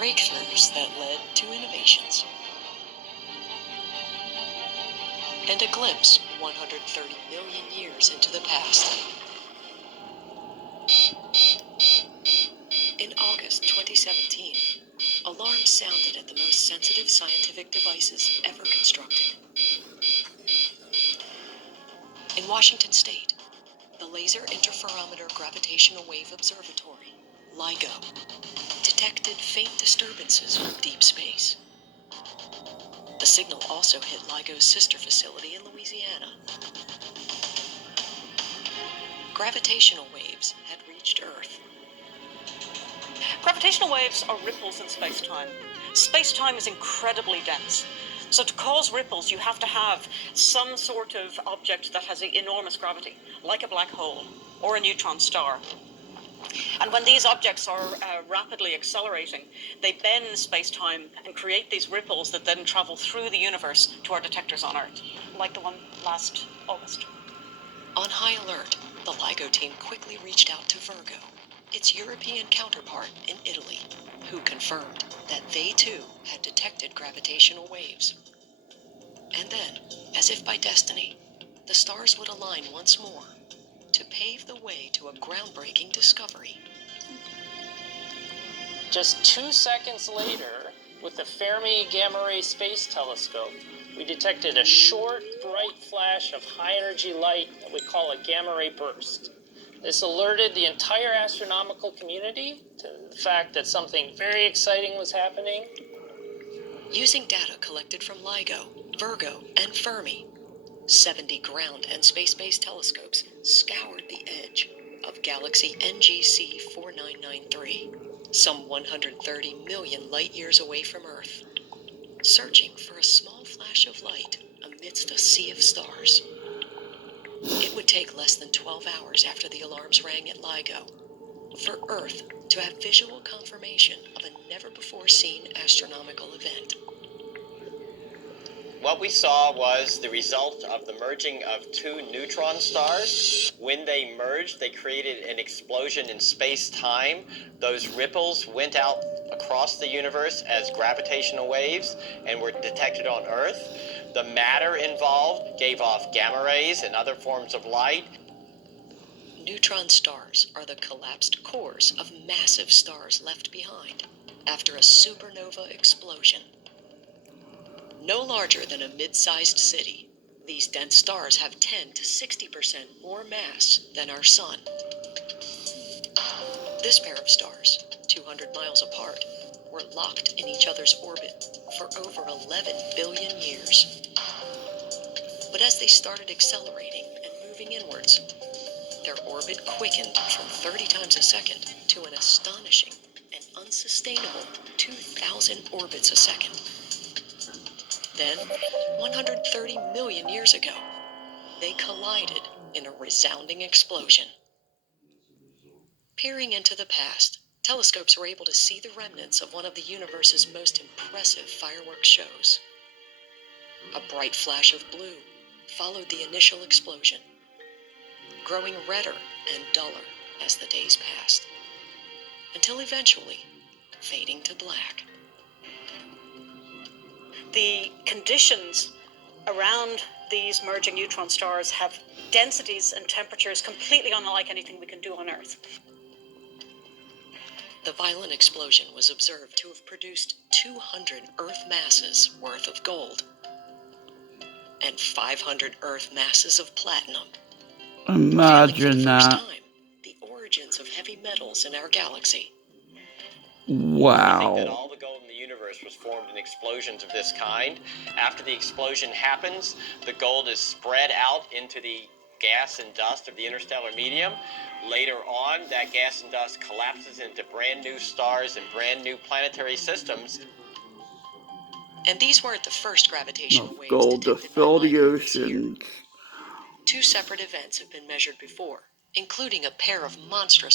breakthroughs that led to innovations, and a glimpse 130 million years into the past. In August 2017, alarms sounded at the most sensitive scientific devices ever constructed. In Washington State, the Laser Interferometer Gravitational Wave Observatory, LIGO, detected faint disturbances from deep space. The signal also hit LIGO's sister facility in Louisiana. Gravitational waves had reached Earth. Gravitational waves are ripples in space-time. Space-time is incredibly dense. So to cause ripples, you have to have some sort of object that has enormous gravity, like a black hole or a neutron star. And when these objects are rapidly accelerating, they bend space-time and create these ripples that then travel through the universe to our detectors on Earth, like the one last August. On high alert, the LIGO team quickly reached out to Virgo, its European counterpart in Italy, who confirmed that they too had detected gravitational waves. And then, as if by destiny, the stars would align once more to pave the way to a groundbreaking discovery. Just 2 seconds later, with the Fermi Gamma Ray Space Telescope, we detected a short, bright flash of high-energy light that we call a gamma ray burst. This alerted the entire astronomical community to the fact that something very exciting was happening. Using data collected from LIGO, Virgo, and Fermi, 70 ground and space-based telescopes scoured the edge of galaxy NGC 4993, some 130 million light-years away from Earth, searching for a small flash of light amidst a sea of stars. It would take less than 12 hours after the alarms rang at LIGO for Earth to have visual confirmation of a never-before-seen astronomical event. What we saw was the result of the merging of two neutron stars. When they merged, they created an explosion in space-time. Those ripples went out across the universe as gravitational waves and were detected on Earth. The matter involved gave off gamma rays and other forms of light. Neutron stars are the collapsed cores of massive stars left behind after a supernova explosion. No larger than a mid-sized city, these dense stars have 10 to 60% more mass than our sun. This pair of stars, 200 miles apart, were locked in each other's orbit for over 11 billion years. But as they started accelerating and moving inwards, their orbit quickened from 30 times a second to an astonishing and unsustainable 2,000 orbits a second. Then, 130 million years ago, they collided in a resounding explosion. Peering into the past, telescopes were able to see the remnants of one of the universe's most impressive fireworks shows. A bright flash of blue followed the initial explosion, growing redder and duller as the days passed, until eventually fading to black. The conditions around these merging neutron stars have densities and temperatures completely unlike anything we can do on Earth. The violent explosion was observed to have produced 200 Earth masses worth of gold and 500 Earth masses of platinum. Imagine that. Time, the origins of heavy metals in our galaxy. Wow. We think that all the gold in the universe was formed in explosions of this kind. After the explosion happens, the gold is spread out into the gas and dust of the interstellar medium. Later on, that gas and dust collapses into brand new stars and brand new planetary systems. And these weren't the first gravitational Enough waves gold to detected fill by the LIGO this year. oceans. 2 separate events have been measured before, including a pair of monstrous